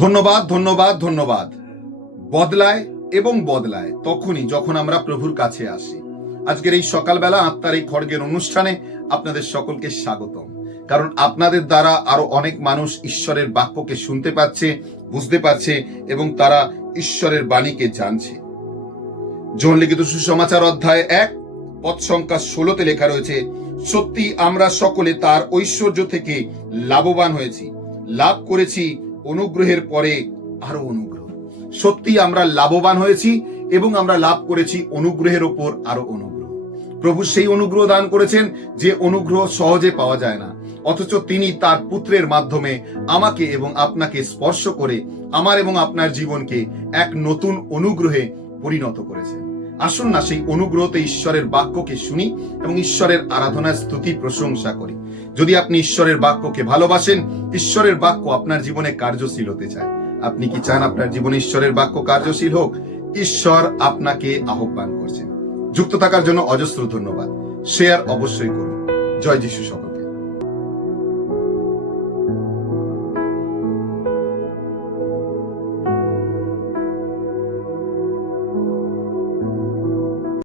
ধন্যবাদ ধন্যবাদ ধন্যবাদ। বদলায় এবং বদলায়, তখনই যখন আমরা প্রভুর কাছে আসি। আজকের এই সকালবেলা আত্মার এই খড়গের অনুষ্ঠানে আপনাদের সকলকে স্বাগতম। কারণ আপনাদের দ্বারা আরও অনেক মানুষ ঈশ্বরের বাক্যকে শুনতে পাচ্ছে, বুঝতে পারছে এবং তারা ঈশ্বরের বাণীকে জানছে। জন লিখিত সুসমাচার অধ্যায় এক পদ সংখ্যা ষোলোতে লেখা রয়েছে, সত্যি আমরা সকলে তার ঐশ্বর্য থেকে লাভবান হয়েছি, লাভ করেছি অনুগ্রহের পরে আরও অনুগ্রহ। সত্যি আমরা লাভবান হয়েছি এবং আমরা লাভ করেছি অনুগ্রহের ওপর আরও অনুগ্রহ। প্রভু সেই অনুগ্রহ দান করেছেন যে অনুগ্রহ সহজে পাওয়া যায় না। অথচ তিনি তার পুত্রের মাধ্যমে আমাকে এবং আপনাকে স্পর্শ করে আমার এবং আপনার জীবনকে এক নতুন অনুগ্রহে পরিণত করেছেন। আসুন না সেই অনুগ্রহতে ঈশ্বরের বাক্যকে শুনি এবং ঈশ্বরের আরাধনার স্তুতি প্রশংসা করি। যদি আপনি ঈশ্বরের বাক্যকে ভালোবাসেন, ঈশ্বরের বাক্য আপনার জীবনে কার্যশীল হতে চায়। আপনি কি চান আপনার জীবনে ঈশ্বরের বাক্য কার্যশীল হোক? ঈশ্বর আপনাকে আহ্বান করছেন। যুক্ত থাকার জন্য অজস্র ধন্যবাদ। শেয়ার অবশ্যই করুন। জয় যিশু সকল।